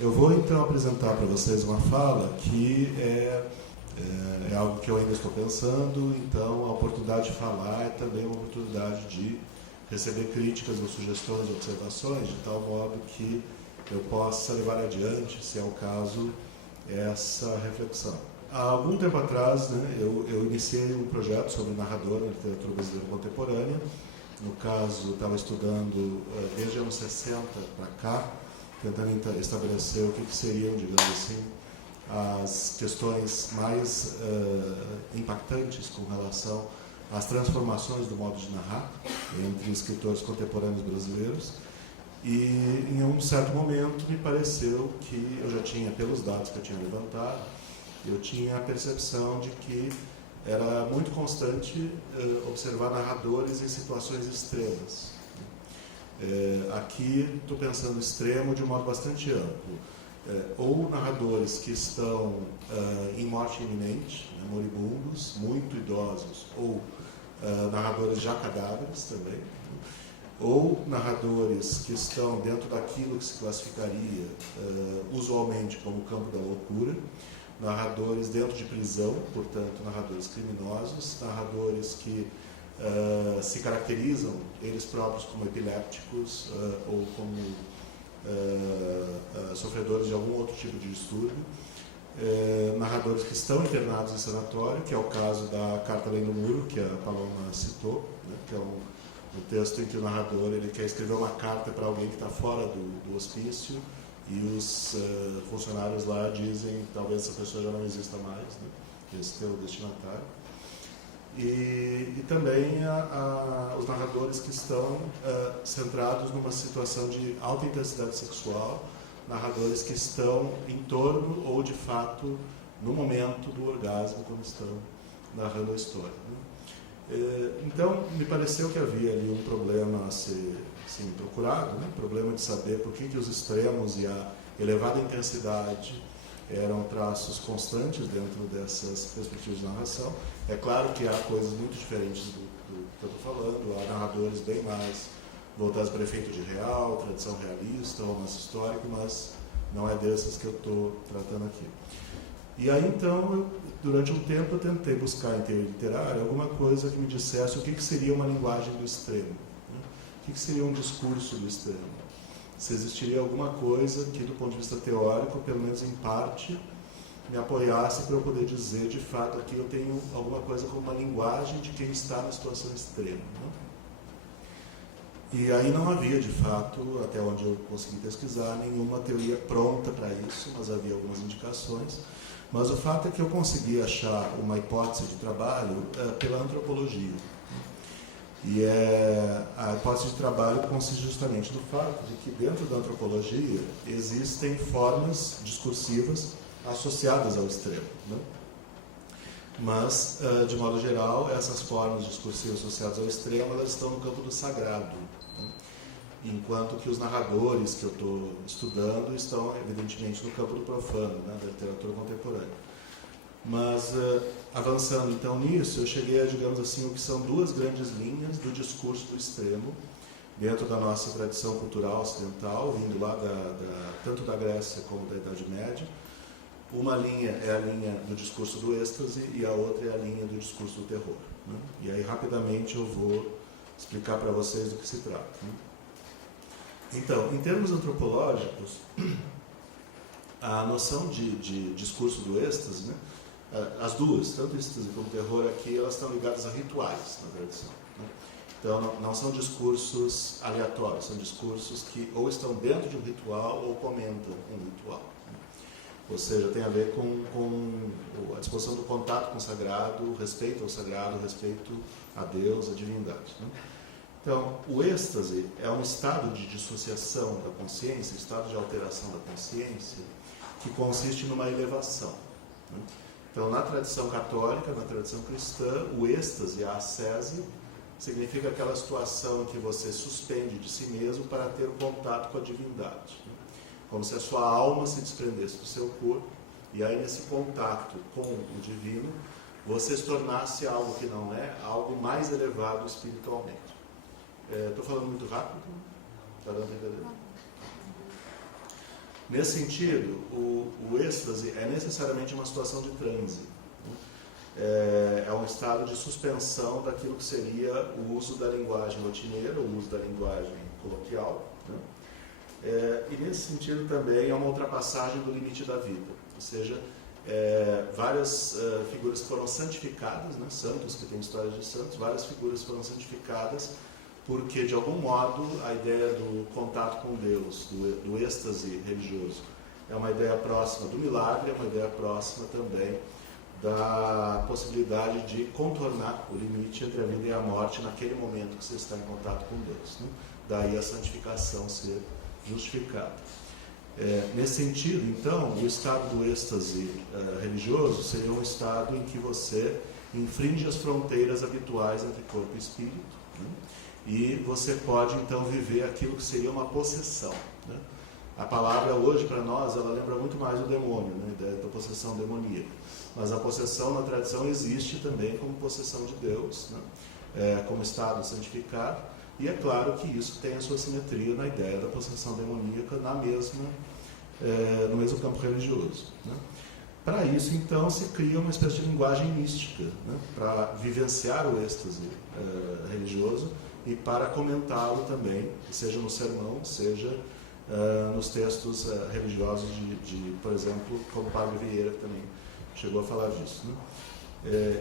Eu vou então apresentar para vocês uma fala que é algo que eu ainda estou pensando, então a oportunidade de falar é também uma oportunidade de receber críticas ou sugestões, observações, de tal modo que eu possa levar adiante, se é o caso, essa reflexão. Há algum tempo atrás, né, eu iniciei um projeto sobre narrador na literatura brasileira contemporânea. No caso, estava estudando desde anos 60 para cá, tentando estabelecer o que seriam, digamos assim, as questões mais impactantes com relação às transformações do modo de narrar entre escritores contemporâneos brasileiros. E, em um certo momento, me pareceu que eu já tinha, pelos dados que eu tinha levantado, eu tinha a percepção de que era muito constante observar narradores em situações extremas. Aqui estou pensando extremo de um modo bastante amplo. Ou narradores que estão em morte iminente, né, moribundos, muito idosos, ou narradores já cadáveres também, ou narradores que estão dentro daquilo que se classificaria usualmente como o campo da loucura, narradores dentro de prisão, portanto, narradores criminosos, narradores que se caracterizam eles próprios como epilépticos ou como sofredores de algum outro tipo de distúrbio, narradores que estão internados em sanatório, que é o caso da Carta Além do Muro, que a Paloma citou, né, que é um texto em que o narrador ele quer escrever uma carta para alguém que está fora do hospício e os funcionários lá dizem talvez essa pessoa já não exista mais, né, esse é o destinatário. E também os narradores que estão centrados numa situação de alta intensidade sexual, narradores que estão em torno ou de fato no momento do orgasmo quando estão narrando a história, né? Então me pareceu que havia ali um problema a ser procurado, né? Problema de saber por que os extremos e a elevada intensidade eram traços constantes dentro dessas perspectivas de narração. É claro que há coisas muito diferentes do que eu estou falando, há narradores bem mais voltados para efeito de real, tradição realista, romance histórico, mas não é desses que eu estou tratando aqui. E aí então, durante um tempo, eu tentei buscar em teoria literária alguma coisa que me dissesse o que seria uma linguagem do extremo, né? O que seria um discurso do extremo. Se existiria alguma coisa que, do ponto de vista teórico, pelo menos em parte, me apoiasse para eu poder dizer, de fato, aqui eu tenho alguma coisa como uma linguagem de quem está na situação extrema, né? E aí não havia, de fato, até onde eu consegui pesquisar, nenhuma teoria pronta para isso, mas havia algumas indicações. Mas o fato é que eu consegui achar uma hipótese de trabalho pela antropologia. E a hipótese de trabalho consiste justamente no fato de que dentro da antropologia existem formas discursivas associadas ao extremo, né? Mas, de modo geral, essas formas discursivas associadas ao extremo, elas estão no campo do sagrado, né? Enquanto que os narradores que eu estou estudando estão, evidentemente, no campo do profano, né, da literatura contemporânea. Mas, avançando então nisso, eu cheguei a, digamos assim, o que são duas grandes linhas do discurso do extremo, dentro da nossa tradição cultural ocidental, vindo lá tanto da Grécia como da Idade Média. Uma linha é a linha do discurso do êxtase e a outra é a linha do discurso do terror, né? E aí, rapidamente, eu vou explicar para vocês do que se trata, né? Então, em termos antropológicos, a noção de discurso do êxtase, né? As duas, tanto o êxtase como o terror aqui, elas estão ligadas a rituais na tradição, né? Então, não são discursos aleatórios, são discursos que ou estão dentro de um ritual ou comentam um ritual, né? Ou seja, tem a ver com a disposição do contato com o sagrado, o respeito ao sagrado, o respeito a Deus, a divindade, né? Então, o êxtase é um estado de dissociação da consciência, um estado de alteração da consciência, que consiste numa elevação, né? Então, na tradição católica, na tradição cristã, o êxtase, a ascese, significa aquela situação em que você suspende de si mesmo para ter contato com a divindade, né? Como se a sua alma se desprendesse do seu corpo, e aí nesse contato com o divino, você se tornasse algo que não é, algo mais elevado espiritualmente. Estou falando muito rápido? Está dando a entender? Nesse sentido, o êxtase é necessariamente uma situação de transe. É um estado de suspensão daquilo que seria o uso da linguagem rotineira, o uso da linguagem coloquial. E nesse sentido também é uma ultrapassagem do limite da vida. Ou seja, várias figuras foram santificadas, né? Santos, que tem história de santos, várias figuras foram santificadas porque, de algum modo, a ideia do contato com Deus, do êxtase religioso, é uma ideia próxima do milagre, é uma ideia próxima também da possibilidade de contornar o limite entre a vida e a morte naquele momento que você está em contato com Deus, né? Daí a santificação ser justificada. Nesse sentido, então, o estado do êxtase religioso seria um estado em que você infringe as fronteiras habituais entre corpo e espírito, né? E você pode, então, viver aquilo que seria uma possessão, né? A palavra hoje, para nós, ela lembra muito mais o demônio, né? A ideia da possessão demoníaca. Mas a possessão, na tradição, existe também como possessão de Deus, né? Como estado santificado. E é claro que isso tem a sua simetria na ideia da possessão demoníaca no mesmo campo religioso, né? Para isso, então, se cria uma espécie de linguagem mística, né? Para vivenciar o êxtase religioso e para comentá-lo também, seja no sermão, seja nos textos religiosos por exemplo, como Padre Vieira, que também chegou a falar disso, né?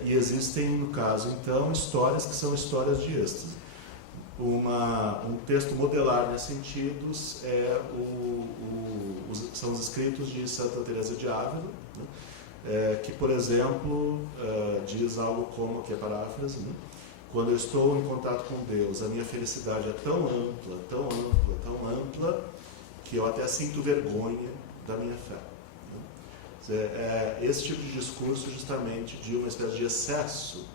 E existem, no caso, então, histórias que são histórias de êxtase. Um texto modelar nesse sentido são os escritos de Santa Teresa de Ávila, né? Que, por exemplo, diz algo como, que é paráfrase, né? Quando eu estou em contato com Deus, a minha felicidade é tão ampla, tão ampla, tão ampla, que eu até sinto vergonha da minha fé. Esse tipo de discurso, justamente, de uma espécie de excesso,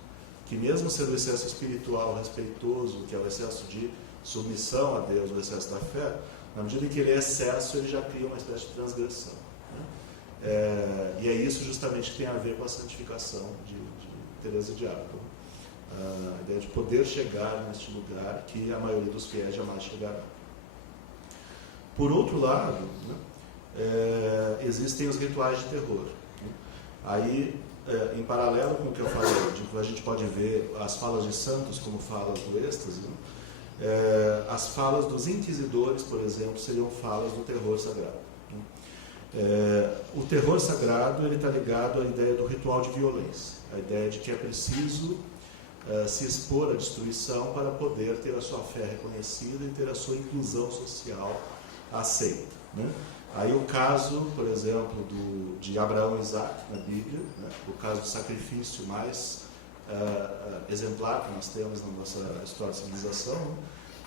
que mesmo sendo o excesso espiritual respeitoso, que é o excesso de submissão a Deus, o excesso da fé, na medida em que ele é excesso, ele já cria uma espécie de transgressão, né? E é isso justamente que tem a ver com a santificação de Teresa de Ávila. A ideia de poder chegar neste lugar que a maioria dos fiéis jamais chegará. Por outro lado, né, existem os rituais de terror, né? Aí, em paralelo com o que eu falei, a gente pode ver as falas de santos como falas do êxtase, né? As falas dos inquisidores, por exemplo, seriam falas do terror sagrado, né? O terror sagrado está ligado à ideia do ritual de violência, a ideia de que é preciso se expor à destruição para poder ter a sua fé reconhecida e ter a sua inclusão social aceita, né? Aí o caso, por exemplo, de Abraão e Isaac na Bíblia, né? O caso do sacrifício mais exemplar que nós temos na nossa história de civilização, né?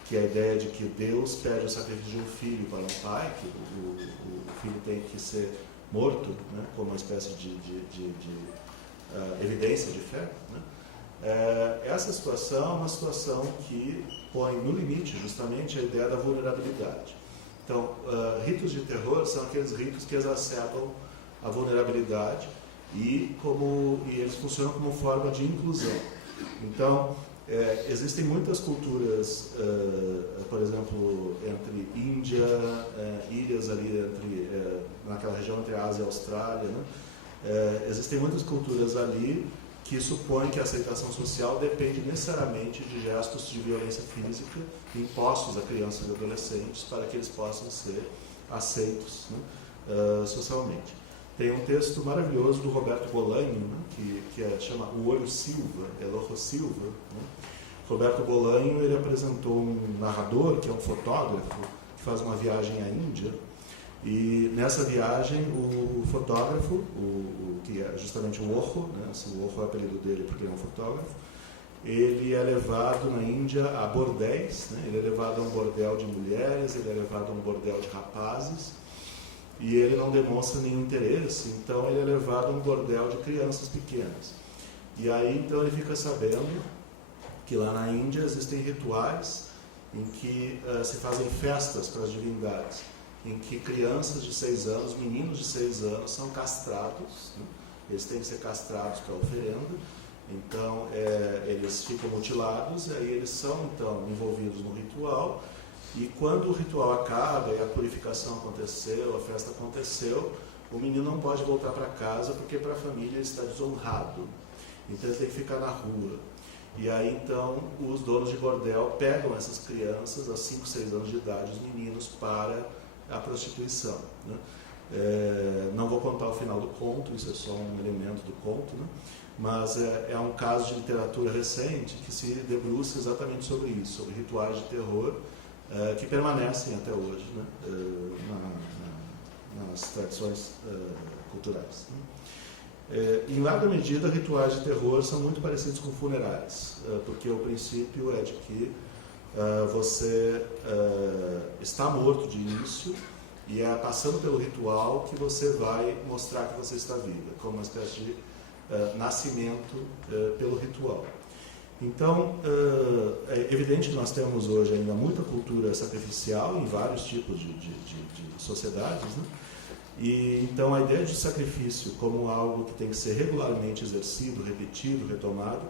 Que é a ideia de que Deus pede o sacrifício de um filho para um pai, que o filho tem que ser morto, né? Como uma espécie de evidência de fé, né? Essa situação é uma situação que põe no limite justamente a ideia da vulnerabilidade. Então, ritos de terror são aqueles ritos que exacerbam a vulnerabilidade e eles funcionam como forma de inclusão. Então, existem muitas culturas, por exemplo, entre Índia, ilhas ali naquela região entre a Ásia e a Austrália, né? Existem muitas culturas ali que supõem que a aceitação social depende necessariamente de gestos de violência física impostos a crianças e adolescentes para que eles possam ser aceitos, né, socialmente. Tem um texto maravilhoso do Roberto Bolanho, né, que chama O Olho Silva, El Ojo Silva, né? Roberto Bolanho, ele apresentou um narrador, que é um fotógrafo, que faz uma viagem à Índia, e nessa viagem o fotógrafo, que é justamente o Ojo, né? O Ojo é o apelido dele porque ele é um fotógrafo, ele é levado na Índia a bordéis, né? Ele é levado a um bordel de mulheres, ele é levado a um bordel de rapazes, e ele não demonstra nenhum interesse, então ele é levado a um bordel de crianças pequenas. E aí então ele fica sabendo que lá na Índia existem rituais em que se fazem festas para as divindades, em que crianças de 6 anos, meninos de 6 anos, são castrados, né? Eles têm que ser castrados para a oferenda, então eles ficam mutilados, e aí eles são então envolvidos no ritual, E quando o ritual acaba e a purificação aconteceu, a festa aconteceu, o menino não pode voltar para casa porque para a família ele está desonrado. Então ele tem que ficar na rua. E aí então os donos de bordel pegam essas crianças, aos 5, 6 anos de idade, os meninos, para a prostituição, né? Não vou contar o final do conto, isso é só um elemento do conto, né? Mas é um caso de literatura recente que se debruça exatamente sobre isso, sobre rituais de terror que permanecem até hoje, né? Nas tradições culturais, né? Em larga medida, rituais de terror são muito parecidos com funerais, porque o princípio é de que você está morto de início e é passando pelo ritual que você vai mostrar que você está vivo, como uma espécie de nascimento pelo ritual. Então, é evidente que nós temos hoje ainda muita cultura sacrificial em vários tipos de sociedades, né? E então a ideia de sacrifício como algo que tem que ser regularmente exercido, repetido, retomado,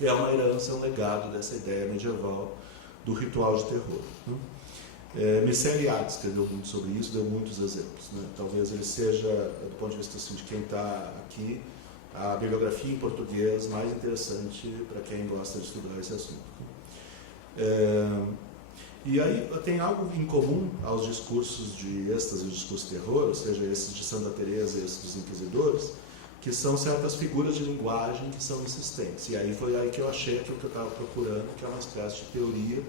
é uma herança, um legado dessa ideia medieval do ritual de terror, né? Mircea Eliade escreveu muito sobre isso, deu muitos exemplos, né? Talvez ele seja, do ponto de vista assim, de quem está aqui, a bibliografia em português mais interessante para quem gosta de estudar esse assunto. E aí tem algo em comum aos discursos de êxtase e discurso de terror, ou seja, esses de Santa Teresa e esses dos inquisidores, que são certas figuras de linguagem que são insistentes. E aí foi aí que eu achei aquilo que eu estava procurando, que é uma espécie de teoria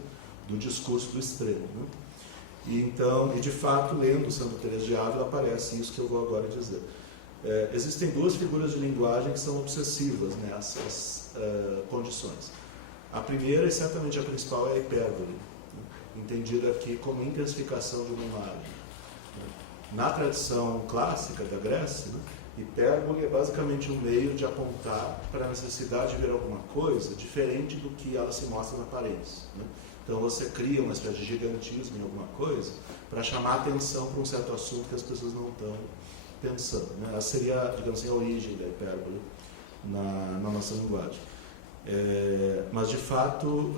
do discurso do extremo, né? E então, e de fato, lendo Santa Teresa de Ávila, aparece isso que eu vou agora dizer. Existem duas figuras de linguagem que são obsessivas nessas condições. A primeira, e certamente a principal, é a hipérbole, né? Entendida aqui como intensificação de uma imagem. Na tradição clássica da Grécia, né, hipérbole é basicamente um meio de apontar para a necessidade de ver alguma coisa diferente do que ela se mostra na aparência, né? Então você cria uma espécie de gigantismo em alguma coisa para chamar a atenção para um certo assunto que as pessoas não estão pensando, né? Essa seria, digamos assim, a origem da hipérbole na nossa linguagem. Mas, de fato,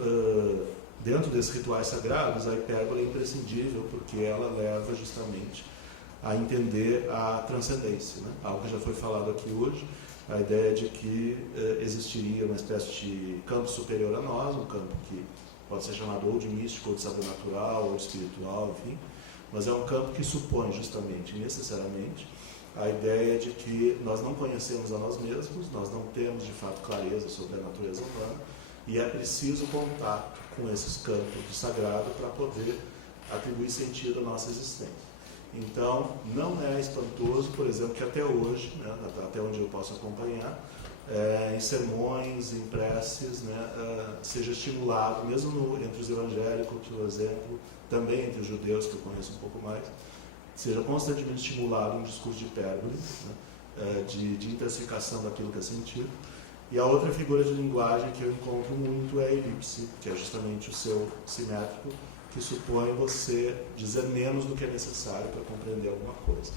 dentro desses rituais sagrados, a hipérbole é imprescindível porque ela leva justamente a entender a transcendência, né? Algo que já foi falado aqui hoje, a ideia de que existiria uma espécie de campo superior a nós, um campo que pode ser chamado ou de místico, ou de sobrenatural, ou de espiritual, enfim, mas é um campo que supõe justamente, necessariamente, a ideia de que nós não conhecemos a nós mesmos, nós não temos de fato clareza sobre a natureza humana e é preciso contato com esses campos do sagrado para poder atribuir sentido à nossa existência. Então, não é espantoso, por exemplo, que até hoje, né, até onde eu posso acompanhar, em sermões, em preces, né, seja estimulado, mesmo entre os evangélicos, por exemplo, também entre os judeus, que eu conheço um pouco mais, seja constantemente estimulado um discurso de hipérbole, né, de intensificação daquilo que é sentido. E a outra figura de linguagem que eu encontro muito é a elipse, que é justamente o seu simétrico, que supõe você dizer menos do que é necessário para compreender alguma coisa.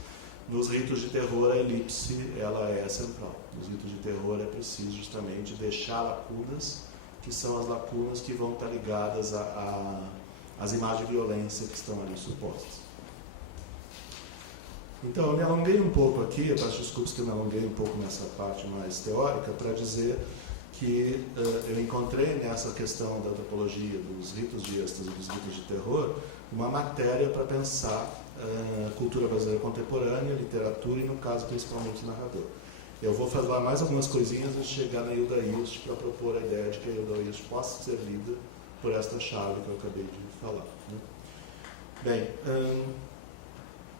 Nos ritos de terror, a elipse ela é central. Nos ritos de terror é preciso justamente deixar lacunas, que são as lacunas que vão estar ligadas às imagens de violência que estão ali supostas. Então, eu me alonguei um pouco aqui, eu peço desculpas que eu me alonguei um pouco nessa parte mais teórica, para dizer que eu encontrei nessa questão da antropologia, dos ritos de êxtase e dos ritos de terror, uma matéria para pensar cultura brasileira contemporânea, literatura e, no caso, principalmente narrador. Eu vou falar mais algumas coisinhas antes de chegar na Hilda Hilst para propor a ideia de que a Hilda Hilst possa ser lida por esta chave que eu acabei de falar, né? Bem,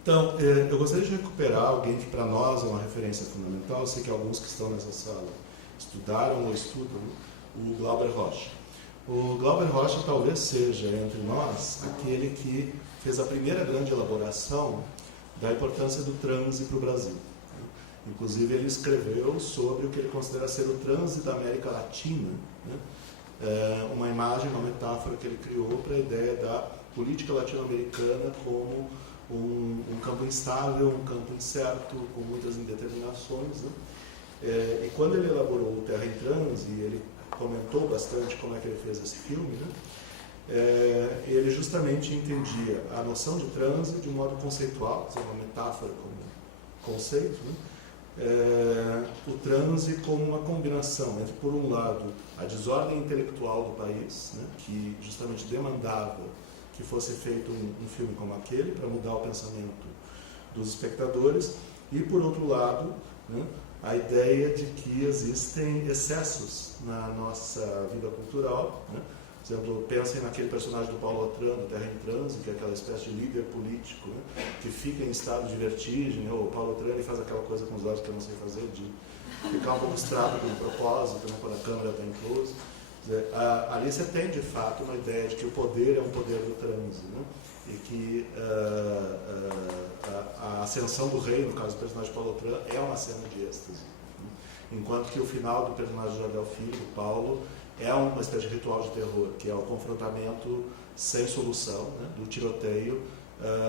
então, eu gostaria de recuperar alguém que para nós é uma referência fundamental. Eu sei que alguns que estão nessa sala estudaram ou estudam, o Glauber Rocha. O Glauber Rocha talvez seja, entre nós, aquele que fez a primeira grande elaboração da importância do transe para o Brasil. Inclusive, ele escreveu sobre o que ele considera ser o transe da América Latina, né? Uma imagem, uma metáfora que ele criou para a ideia da política latino-americana como um campo instável, um campo incerto, com muitas indeterminações, né? E quando ele elaborou o Terra em Transe, ele comentou bastante como é que ele fez esse filme, né? ele justamente entendia a noção de transe de um modo conceitual, uma metáfora como conceito, né? O transe como uma combinação entre, por um lado, a desordem intelectual do país, né, que justamente demandava que fosse feito um filme como aquele para mudar o pensamento dos espectadores, e, por outro lado, né, a ideia de que existem excessos na nossa vida cultural, né? Por exemplo, pensem naquele personagem do Paulo Otran, do Terra em Transe, que é aquela espécie de líder político, né, que fica em estado de vertigem. O Paulo Otran ele faz aquela coisa com os olhos que eu não sei fazer, de ficar um pouco estrado com propósito, né, quando a câmera está em close. Ali você tem, de fato, uma ideia de que o poder é um poder do transe, né, e que a ascensão do rei, no caso do personagem Paulo Otran, é uma cena de êxtase. Né, enquanto que o final do personagem de Jardel Filho, do Paulo, é uma espécie de ritual de terror, que é o confrontamento sem solução, né, do tiroteio,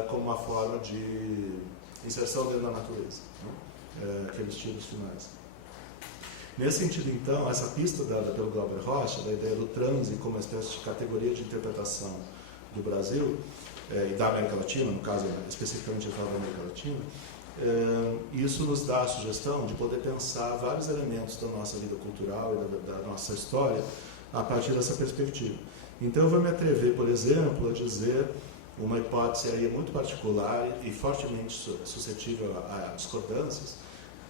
como uma forma de inserção dentro da natureza, né, aqueles tiros finais. Nesse sentido, então, essa pista dada pelo Glauber Rocha, da ideia do transe como uma espécie de categoria de interpretação do Brasil, e da América Latina, no caso, especificamente da América Latina, isso nos dá a sugestão de poder pensar vários elementos da nossa vida cultural e da nossa história a partir dessa perspectiva. Então eu vou me atrever, por exemplo, a dizer uma hipótese aí muito particular e fortemente suscetível a discordâncias,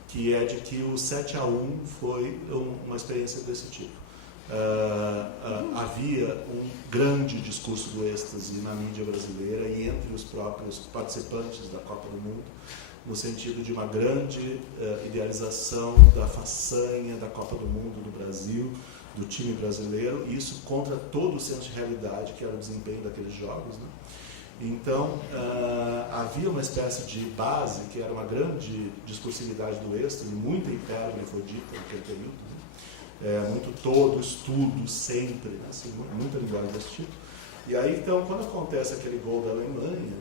que é de que o 7-1 foi uma experiência desse tipo. Havia um grande discurso do êxtase na mídia brasileira e entre os próprios participantes da Copa do Mundo, no sentido de uma grande idealização da façanha da Copa do Mundo do Brasil, do time brasileiro, e isso contra todo o senso de realidade que era o desempenho daqueles jogos, né? Então, havia uma espécie de base, que era uma grande discursividade do êxtase, muita hipérbole foi dita naquele período, né? Muito todo, estudo, sempre, né? Assim, muita linguagem desse tipo. E aí, então, quando acontece aquele gol da Alemanha,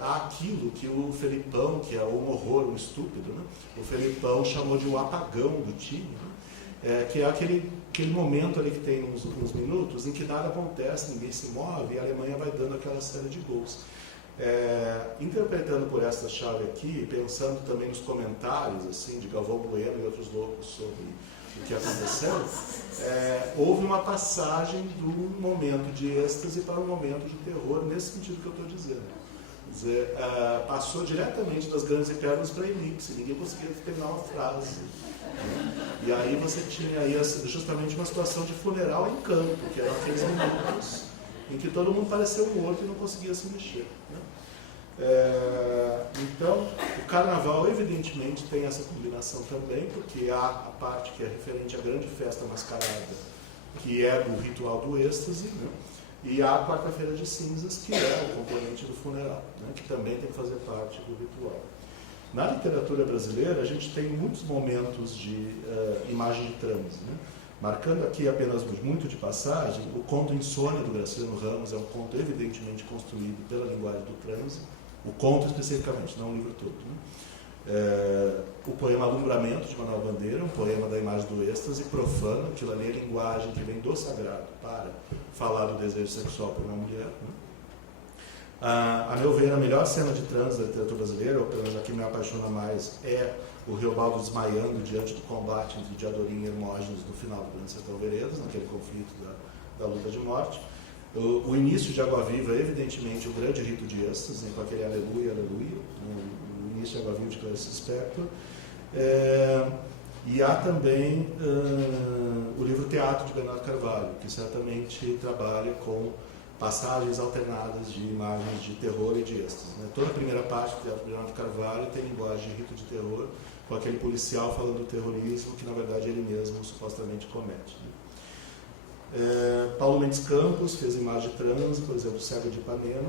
há aquilo que o Felipão, que é um horror, um estúpido, né? O Felipão chamou de um apagão do time, né? Que é aquele momento ali que tem uns minutos em que nada acontece, ninguém se move e a Alemanha vai dando aquela série de gols. Interpretando por essa chave aqui, pensando também nos comentários assim, de Galvão Bueno e outros loucos sobre o que aconteceu, houve uma passagem do momento de êxtase para um momento de terror, nesse sentido que eu estou dizendo. Quer dizer, passou diretamente das grandes hipérboles para a elipse, ninguém conseguia terminar uma frase. E aí você tinha aí justamente uma situação de funeral em campo, que eram aqueles minutos em que todo mundo pareceu morto e não conseguia se mexer, né? Então, o carnaval evidentemente tem essa combinação também, porque há a parte que é referente à grande festa mascarada, que é do ritual do êxtase, né? E há a quarta-feira de cinzas, que é o componente do funeral, né? Que também tem que fazer parte do ritual. Na literatura brasileira, a gente tem muitos momentos de imagem de transe, né? Marcando aqui apenas muito de passagem, o conto Insônia, do Graciliano Ramos, é um conto evidentemente construído pela linguagem do transe, o conto especificamente, não o livro todo, né? O poema Alumbramento, de Manuel Bandeira, um poema da imagem do êxtase, profano, aquilo ali é linguagem que vem do sagrado para falar do desejo sexual por uma mulher, né? A meu ver, a melhor cena de transe da literatura brasileira, ou pelo menos a que me apaixona mais, é o Reobaldo desmaiando diante do combate entre Diadorim e Hermógenes no final do Grande Sertão Veredas, naquele conflito da luta de morte. O início de Água Viva é, evidentemente, o grande rito de êxtase, com aquele aleluia, aleluia, o início de Água Viva de Clarice Lispector. E há também o livro Teatro, de Bernardo Carvalho, que certamente trabalha com passagens alternadas de imagens de terror e de êxtase, né? Toda a primeira parte do Teatro de Bernardo Carvalho tem linguagem de rito de terror, com aquele policial falando do terrorismo que, na verdade, ele mesmo supostamente comete, né? Paulo Mendes Campos fez imagem de transe, por exemplo, Cego de Ipanema,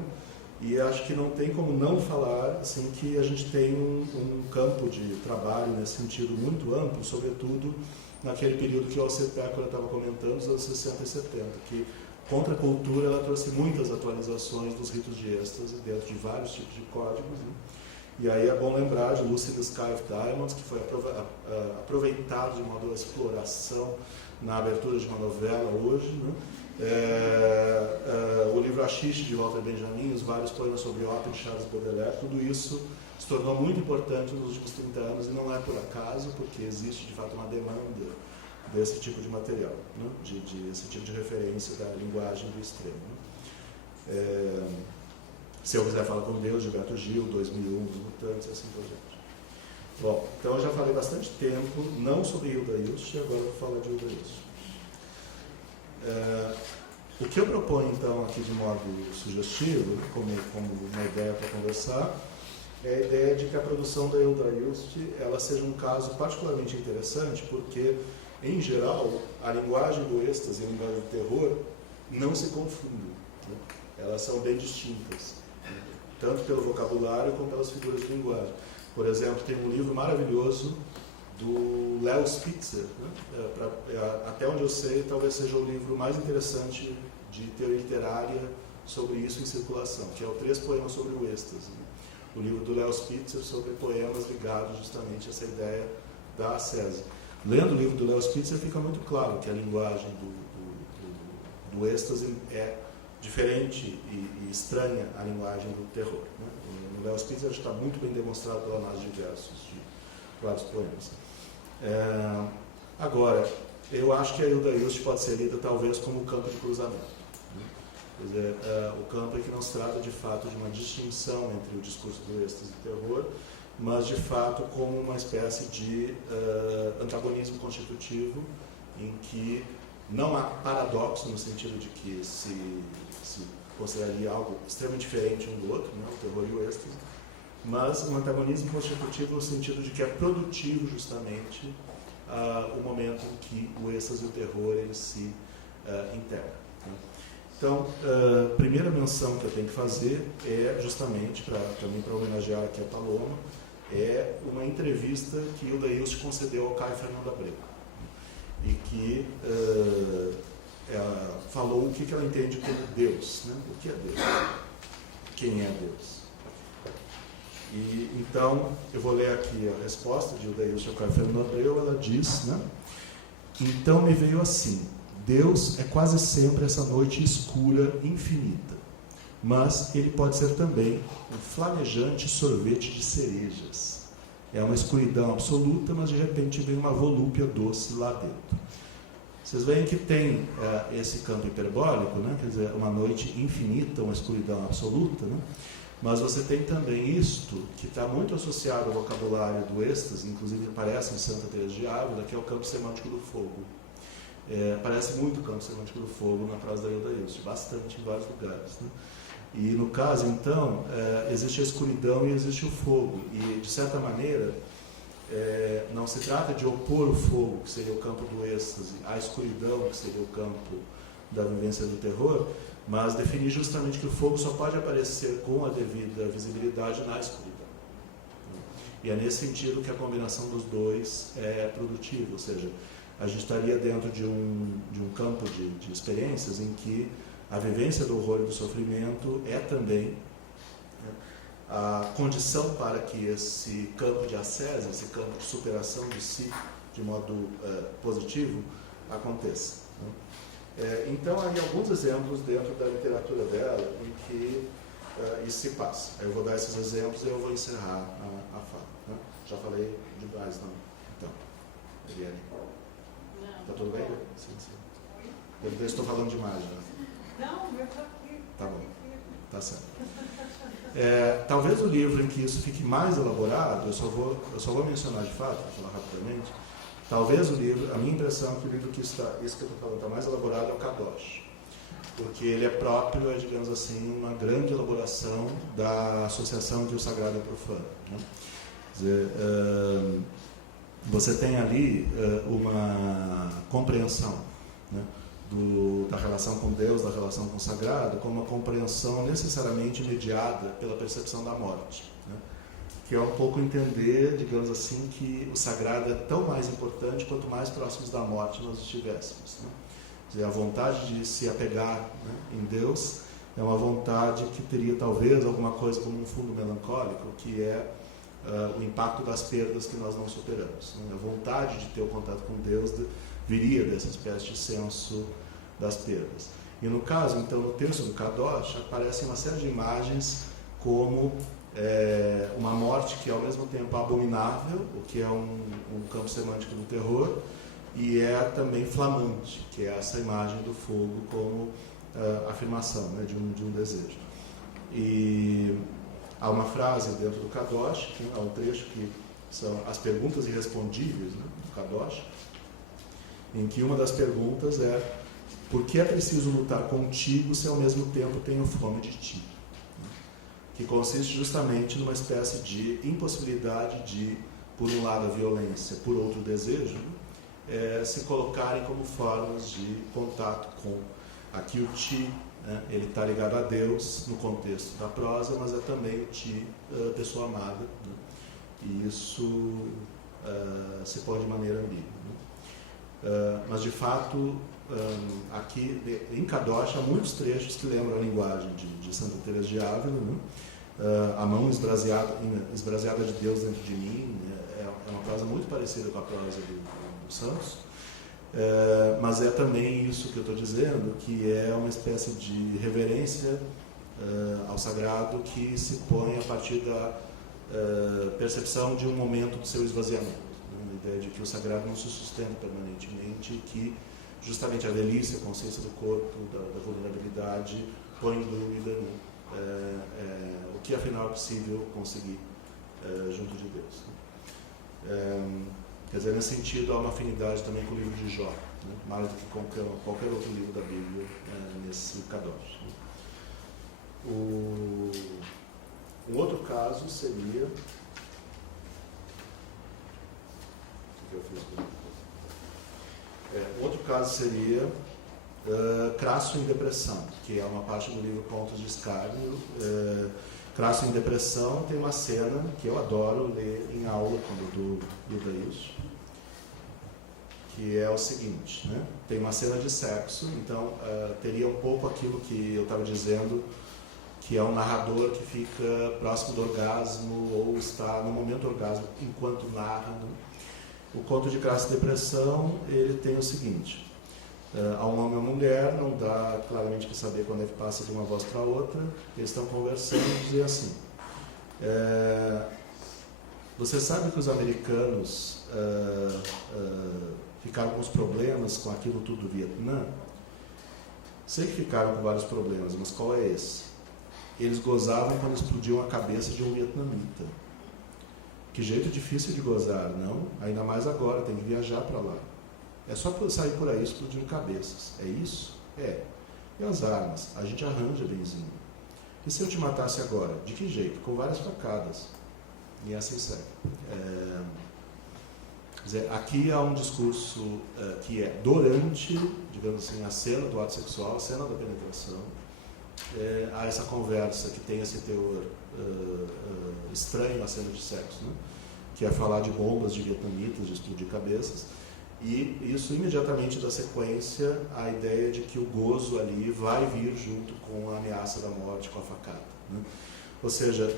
e acho que não tem como não falar assim, que a gente tem um campo de trabalho nesse sentido muito amplo, sobretudo naquele período que o Alceu Pécora estava comentando, os anos 60 e 70, que contra a cultura, ela trouxe muitas atualizações dos ritos de êxtase dentro de vários tipos de códigos, né? E aí é bom lembrar de Lucy in the Sky of Diamonds, que foi aproveitado de modo de exploração na abertura de uma novela hoje, né? O livro Achiche, de Walter Benjamin, os vários poemas sobre ópera de Charles Baudelaire, tudo isso se tornou muito importante nos últimos 30 anos e não é por acaso, porque existe de fato uma demanda desse tipo de material, né? Esse tipo de referência da linguagem do extremo. Né? Se eu quiser falar com Deus, Gilberto Gil, 2001, Os Mutantes, e assim por diante. Bom, então eu já falei bastante tempo, não sobre Hilda Hilst, e agora eu vou falar de Hilda Hilst. O que eu proponho, então, aqui de modo sugestivo, como uma ideia para conversar, é a ideia de que a produção da Hilda Hilst ela seja um caso particularmente interessante, porque, em geral, a linguagem do êxtase e a linguagem do terror não se confundem. Né? Elas são bem distintas, né? Tanto pelo vocabulário como pelas figuras de linguagem. Por exemplo, tem um livro maravilhoso do Leo Spitzer, né? Até onde eu sei, talvez seja o livro mais interessante de teoria literária sobre isso em circulação, que é o 3 poemas sobre o êxtase. Né? O livro do Leo Spitzer sobre poemas ligados justamente a essa ideia da ascese. Lendo o livro do Leo Spitzer fica muito claro que a linguagem do êxtase é diferente e estranha à linguagem do terror. Né? No Leo Spitzer está muito bem demonstrado pela análise de versos de vários poemas. Agora, eu acho que a Hilda Hilst pode ser lida talvez como um campo de cruzamento. Né? Quer dizer, o campo é que não se trata de fato de uma distinção entre o discurso do êxtase e do terror, mas de fato como uma espécie de antagonismo constitutivo em que não há paradoxo no sentido de que se consideraria algo extremamente diferente um do outro, né, o terror e o êxtase, mas um antagonismo constitutivo no sentido de que é produtivo justamente o momento em que o êxtase e o terror eles se integram. Né. Então, a primeira menção que eu tenho que fazer é justamente, também para homenagear aqui a Paloma, é uma entrevista que Hilda Hilst concedeu ao Caio Fernando Abreu, e que ela falou o que ela entende como Deus. Né? O que é Deus? Quem é Deus? E, então, eu vou ler aqui a resposta de Hilda Hilst ao Caio Fernando Abreu. Ela diz, né? Então me veio assim: Deus é quase sempre essa noite escura, infinita, mas ele pode ser também um flamejante sorvete de cerejas. É uma escuridão absoluta, mas de repente vem uma volúpia doce lá dentro. Vocês veem que tem esse campo hiperbólico, né? Quer dizer, uma noite infinita, uma escuridão absoluta, né? Mas você tem também isto, que está muito associado ao vocabulário do êxtase, inclusive aparece em Santa Teresa de Ávila, que é o campo semântico do fogo. Aparece muito o campo semântico do fogo na frase da Hilda Hilst, bastante em vários lugares. Né? E no caso, então, existe a escuridão e existe o fogo. E, de certa maneira, não se trata de opor o fogo, que seria o campo do êxtase, à escuridão, que seria o campo da vivência do terror, mas definir justamente que o fogo só pode aparecer com a devida visibilidade na escuridão. E é nesse sentido que a combinação dos dois é produtiva, ou seja, a gente estaria dentro de um campo de experiências em que a vivência do horror e do sofrimento é também, né, a condição para que esse campo de ascese, esse campo de superação de si, de modo positivo, aconteça. Né? Então, há alguns exemplos dentro da literatura dela em que isso se passa. Eu vou dar esses exemplos e eu vou encerrar a fala. Né? Já falei demais, não? Então, Eliane. Está tudo bem? Sim, sim. Eu estou falando demais já. Não, eu estou aqui. Tá bom, tá certo. Talvez o livro em que isso fique mais elaborado, eu só vou mencionar de fato, vou falar rapidamente. Talvez o livro, a minha impressão é que o livro que isso que eu estou falando está mais elaborado é o Kadosh, porque ele é próprio, digamos assim, uma grande elaboração da associação entre o sagrado e o profano. Né? Quer dizer, você tem ali uma compreensão, né, da relação com Deus, da relação com o sagrado, como uma compreensão necessariamente mediada pela percepção da morte. Né? Que é um pouco entender, digamos assim, que o sagrado é tão mais importante quanto mais próximos da morte nós estivéssemos. Né? Quer dizer, a vontade de se apegar, né, em Deus é uma vontade que teria talvez alguma coisa como um fundo melancólico, que é o impacto das perdas que nós não superamos. Né? A vontade de ter o contato com Deus viria dessa espécie de senso das perdas. E no caso, então, no texto do Kadosh, aparecem uma série de imagens como uma morte que é ao mesmo tempo abominável, o que é um campo semântico do terror, e é também flamante, que é essa imagem do fogo como afirmação, né, de um desejo. E há uma frase dentro do Kadosh, há um trecho que são as perguntas irrespondíveis, né, do Kadosh, em que uma das perguntas é: por que é preciso lutar contigo se ao mesmo tempo tenho fome de ti? Que consiste justamente numa espécie de impossibilidade de, por um lado, a violência, por outro, o desejo, se colocarem como formas de contato com. Aqui o ti, né, ele está ligado a Deus no contexto da prosa, mas é também o ti, pessoa amada, né? E isso se põe de maneira ambígua, né? Mas de fato, aqui em Kadosh há muitos trechos que lembram a linguagem de Santa Teresa de Ávila, né? A mão esbraseada de Deus dentro de mim, é uma prosa muito parecida com a prosa dos santos, mas é também isso que eu estou dizendo, que é uma espécie de reverência ao sagrado que se põe a partir da percepção de um momento do seu esvaziamento, né? A ideia de que o sagrado não se sustenta permanentemente e que justamente a velhice, a consciência do corpo, da vulnerabilidade, põe em dúvida, né, o que afinal é possível conseguir junto de Deus. Quer dizer, nesse sentido, há uma afinidade também com o livro de Jó, né, mais do que qualquer outro livro da Bíblia nesse Kadosh. Né. Um outro caso seria... Um outro caso seria Crasso em Depressão, que é uma parte do livro Contos de Escárnio. Crasso em Depressão tem uma cena que eu adoro ler em aula quando eu dou isso, que é o seguinte, né? Tem uma cena de sexo, então teria um pouco aquilo que eu estava dizendo, que é um narrador que fica próximo do orgasmo ou está no momento do orgasmo enquanto narra, né? O conto de Crasso e Depressão, ele tem o seguinte: há um homem e uma mulher, não dá claramente para saber quando é que passa de uma voz para outra, eles estão conversando e dizem assim: você sabe que os americanos ficaram com os problemas com aquilo tudo do Vietnã? Sei que ficaram com vários problemas, mas qual é esse? Eles gozavam quando explodiam a cabeça de um vietnamita. Que jeito difícil de gozar, não? Ainda mais agora, tem que viajar para lá. É só sair por aí explodindo cabeças. É isso? É. E as armas? A gente arranja benzinho. E se eu te matasse agora? De que jeito? Com várias facadas. E assim segue. Quer dizer, aqui há um discurso que é durante, digamos assim, a cena do ato sexual, a cena da penetração. Há essa conversa que tem esse teor estranho à cena de sexo, né? Que é falar de bombas de vietnamitas, de explodir cabeças, e isso imediatamente dá sequência à ideia de que o gozo ali vai vir junto com a ameaça da morte, com a facada, né? Ou seja,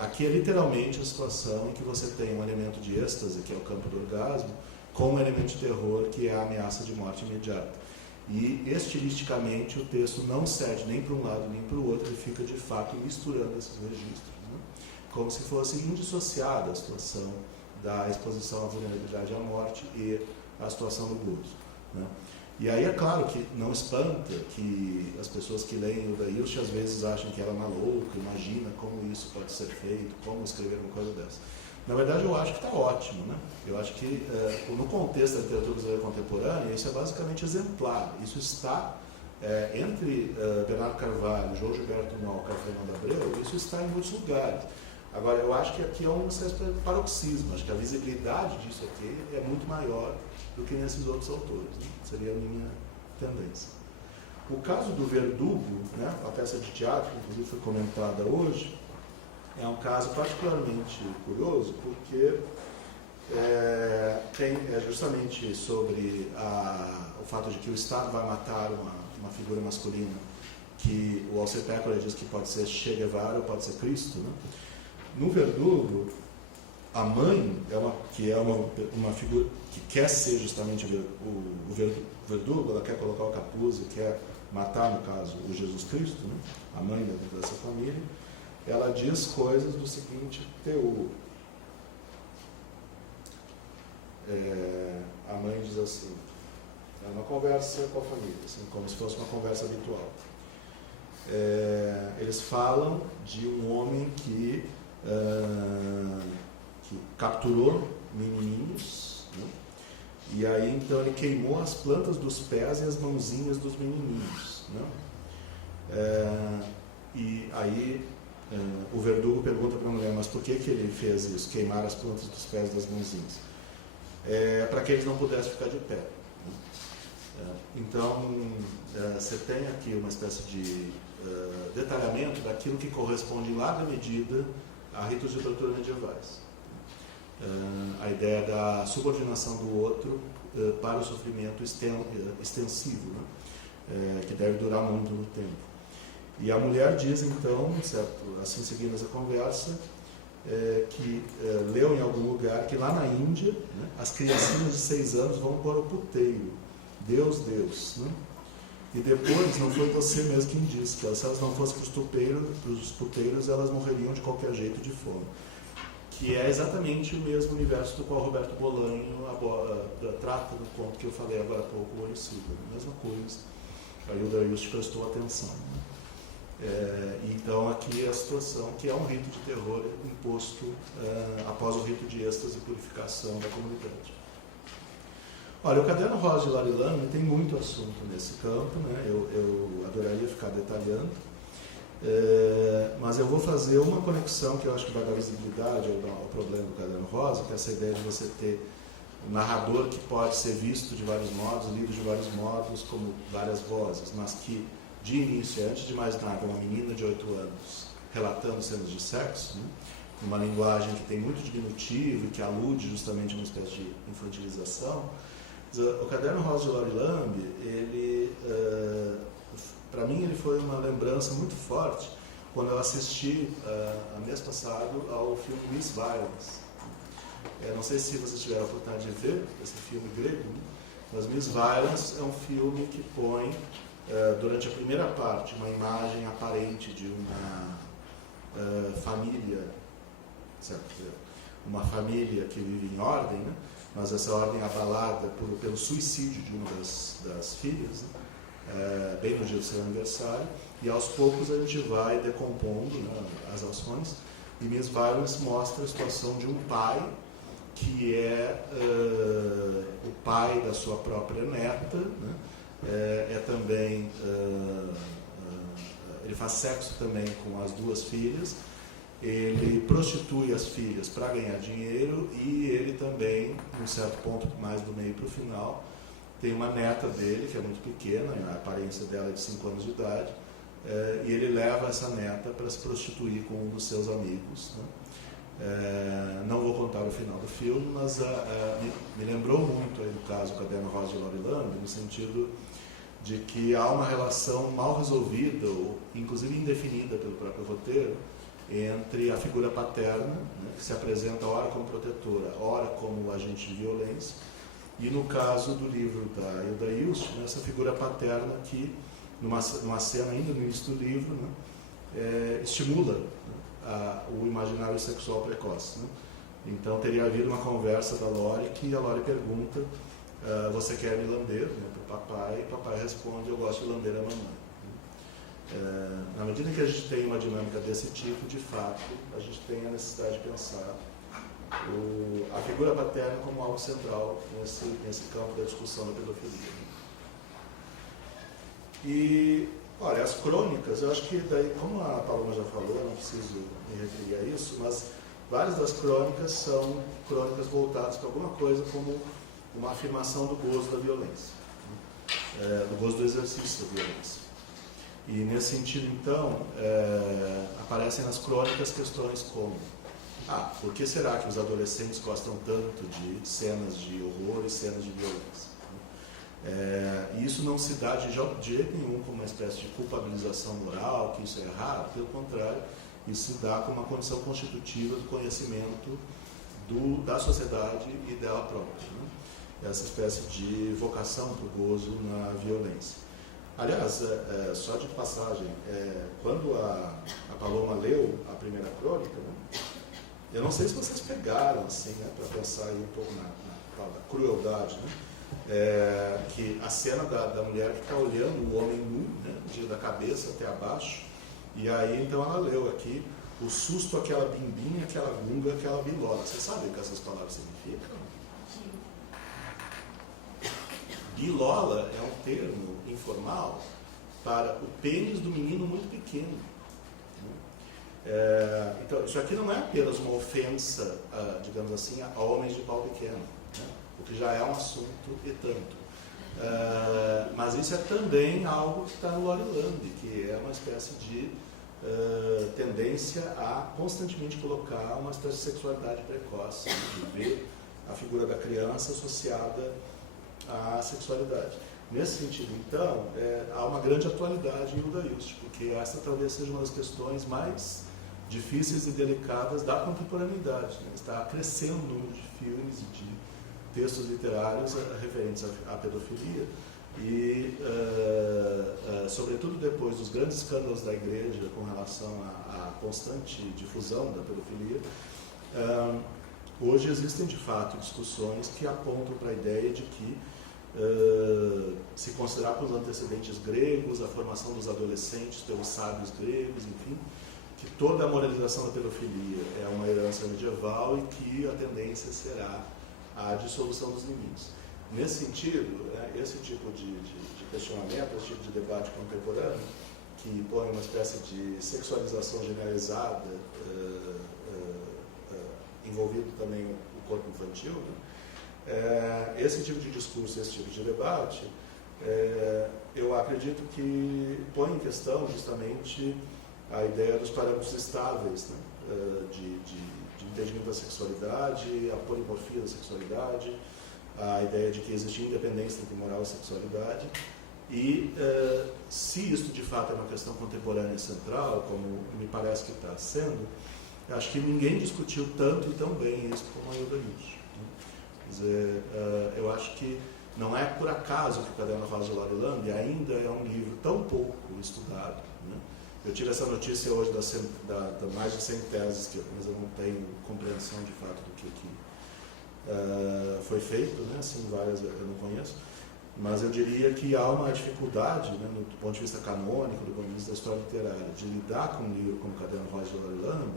aqui é literalmente a situação em que você tem um elemento de êxtase, que é o campo do orgasmo, com um elemento de terror, que é a ameaça de morte imediata. E, estilisticamente, o texto não cede nem para um lado nem para o outro, ele fica, de fato, misturando esses registros, né? Como se fosse indissociada a situação da exposição à vulnerabilidade à morte e a situação do gozo, né? E aí é claro que não espanta que as pessoas que leem o Dailch às vezes acham que ela é maluca, imagina como isso pode ser feito, como escrever uma coisa dessa. Na verdade, eu acho que está ótimo, né? Eu acho que, no contexto da literatura brasileira contemporânea, isso é basicamente exemplar. Isso está entre Bernardo Carvalho, João Gilberto Malca e Fernando Abreu, isso está em muitos lugares. Agora, eu acho que aqui é um certo paroxismo. Acho que a visibilidade disso aqui é muito maior do que nesses outros autores, né? Seria a minha tendência. O caso do Verdugo, né, a peça de teatro, que inclusive foi comentada hoje, é um caso particularmente curioso, porque é justamente sobre o fato de que o Estado vai matar uma figura masculina, que o Alceu Pécora diz que pode ser Che Guevara ou pode ser Cristo, né? No Verdugo, a mãe, que é uma figura que quer ser justamente o Verdugo, ela quer colocar o capuz e quer matar, no caso, o Jesus Cristo, né? A mãe dessa família, ela diz coisas do seguinte teor. A mãe diz assim, é uma conversa com a família, assim, como se fosse uma conversa habitual. Eles falam de um homem que capturou menininhos, né? E aí então ele queimou as plantas dos pés e as mãozinhas dos menininhos, né? E aí o verdugo pergunta para a mulher, mas por que ele fez isso, queimar as plantas dos pés e das mãozinhas? Para que eles não pudessem ficar de pé, né? Então você tem aqui uma espécie de detalhamento daquilo que corresponde em larga medida a ritos de tortura medievais. A ideia da subordinação do outro para o sofrimento extensivo, né? Que deve durar muito tempo. E a mulher diz então, certo, assim seguindo essa conversa, que leu em algum lugar que lá na Índia, né, as criancinhas de 6 anos vão para o puteiro. Deus, né? E depois não foi você mesmo quem disse que se elas não fossem para os puteiros, elas morreriam de qualquer jeito de fome. Que é exatamente o mesmo universo do qual Roberto Bolanho trata no conto que eu falei agora há pouco, o Olho Silva. Mesma coisa. Aí o Darius prestou atenção. Então aqui é a situação que é um rito de terror imposto após o rito de êxtase e purificação da comunidade. Olha, o Caderno Rosa de Laurie Lamb tem muito assunto nesse campo, né? Eu adoraria ficar detalhando, mas eu vou fazer uma conexão que eu acho que vai dar visibilidade ao problema do Caderno Rosa, que é essa ideia de você ter um narrador que pode ser visto de vários modos, lido de vários modos, como várias vozes, mas que, de início, antes de mais nada, uma menina de 8 anos relatando cenas de sexo, né? Uma linguagem que tem muito diminutivo e que alude justamente a uma espécie de infantilização. O Caderno Rosa de Laurie Lamb, para mim, ele foi uma lembrança muito forte quando eu assisti, mês passado, ao filme Miss Violence. Não sei se vocês tiveram a oportunidade de ver esse filme grego, né? Mas Miss Violence é um filme que põe, durante a primeira parte, uma imagem aparente de uma família, certo? Uma família que vive em ordem, né? Mas essa ordem é abalada pelo suicídio de uma das filhas, né? Bem no dia do seu aniversário, e aos poucos a gente vai decompondo, né, as ações, e Miss Violence mostra a situação de um pai que é o pai da sua própria neta, né? Também ele faz sexo também com as 2 filhas, ele prostitui as filhas para ganhar dinheiro e ele também, num certo ponto mais do meio para o final, tem uma neta dele, que é muito pequena, a aparência dela é de 5 anos de idade, e ele leva essa neta para se prostituir com um dos seus amigos, né? Não vou contar o final do filme, mas me lembrou muito aí do caso do Caderno Rosa de Laurie Lamb, no sentido de que há uma relação mal resolvida, ou inclusive indefinida pelo próprio roteiro, entre a figura paterna, né, que se apresenta ora como protetora, ora como agente de violência, e no caso do livro da Hilda Ilst, né, essa figura paterna que, numa cena ainda no início do livro, né, estimula, né, o imaginário sexual precoce, né? Então teria havido uma conversa da Laurie que a Laurie pergunta, você quer me lamber, né, para o papai, e o papai responde, eu gosto de lamber a mamãe. Na medida que a gente tem uma dinâmica desse tipo, de fato, a gente tem a necessidade de pensar a figura paterna como algo central nesse campo da discussão da pedofilia. E, olha, as crônicas, eu acho que daí, como a Paloma já falou, eu não preciso me referir a isso, mas várias das crônicas são crônicas voltadas para alguma coisa como uma afirmação do gozo da violência, do gozo do exercício da violência. E nesse sentido, então, aparecem nas crônicas questões como por que será que os adolescentes gostam tanto de cenas de horror e cenas de violência? E isso não se dá de jeito nenhum como uma espécie de culpabilização moral, que isso é errado, pelo contrário, isso se dá como uma condição constitutiva do conhecimento da sociedade e dela própria, né? Essa espécie de vocação para o gozo na violência. Aliás, só de passagem, quando a Paloma leu a primeira crônica, né, eu não sei se vocês pegaram, assim, né, para pensar aí um pouco na tal da crueldade, né, que a cena da mulher que está olhando o homem nu, né, da cabeça até abaixo, e aí então ela leu aqui o susto, aquela bimbinha, aquela gunga, aquela bilola. Vocês sabem o que essas palavras significam? Bilola é um termo informal para o pênis do menino muito pequeno. Então, isso aqui não é apenas uma ofensa, digamos assim, a homens de pau pequeno, né? O que já é um assunto e tanto. Mas isso é também algo que está no Loriland, que é uma espécie de tendência a constantemente colocar uma espécie de sexualidade precoce, né? De ver a figura da criança associada à sexualidade. Nesse sentido, então, há uma grande atualidade em Hilda Hilst, porque essa talvez seja uma das questões mais difíceis e delicadas da contemporaneidade, né? Está crescendo o número de filmes e de textos literários referentes à pedofilia e, sobretudo depois dos grandes escândalos da Igreja com relação à constante difusão da pedofilia, hoje existem de fato discussões que apontam para a ideia de que, se considerar pelos antecedentes gregos, a formação dos adolescentes pelos sábios gregos, enfim, que toda a moralização da pedofilia é uma herança medieval e que a tendência será a dissolução dos limites. Nesse sentido, esse tipo de questionamento, esse tipo de debate contemporâneo, que põe uma espécie de sexualização generalizada, envolvido também o corpo infantil, né? Esse tipo de discurso, esse tipo de debate, eu acredito que põe em questão justamente a ideia dos parâmetros estáveis, né? de entendimento da sexualidade, a polimorfia da sexualidade, a ideia de que existe independência entre moral e sexualidade. E se isso de fato é uma questão contemporânea e central, como me parece que está sendo, acho que ninguém discutiu tanto e tão bem isso como a Hilda Hilst. Quer dizer, eu acho que não é por acaso que o Caderno Rosa de Loriland ainda é um livro tão pouco estudado, né? Eu tive essa notícia hoje da mais de 100 teses, mas eu não tenho compreensão de fato do que foi feito, né? Assim, várias eu não conheço, mas eu diria que há uma dificuldade, né, do ponto de vista canônico, do ponto de vista da história literária, de lidar com um livro como o Caderno Rosa de Loriland,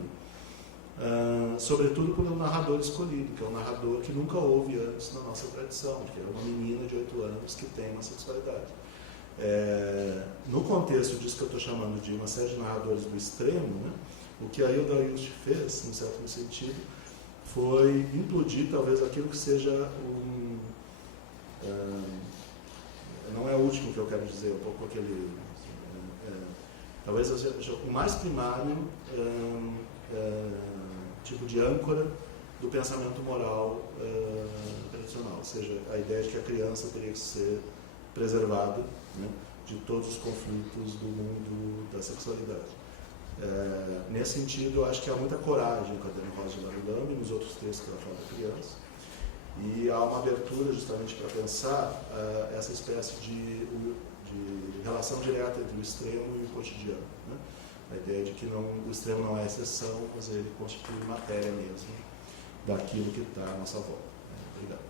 sobretudo por um narrador escolhido, que é um narrador que nunca houve antes na nossa tradição, que é uma menina de 8 anos que tem uma sexualidade. No contexto disso que eu estou chamando de uma série de narradores do extremo, né, o que a Hilda Hilst fez, em certo sentido, foi implodir talvez aquilo que seja não é o último que eu quero dizer, um pouco aquele talvez seja o mais primário tipo de âncora do pensamento moral tradicional, ou seja, a ideia de que a criança teria que ser preservada, né, de todos os conflitos do mundo da sexualidade. Nesse sentido, eu acho que há muita coragem no Caderno Rosa de Loriland e nos outros textos que ela fala da criança, e há uma abertura justamente para pensar essa espécie de relação direta entre o extremo e o cotidiano, né? A ideia de que o extremo não é exceção, mas ele constitui matéria mesmo daquilo que está à nossa volta. Obrigado.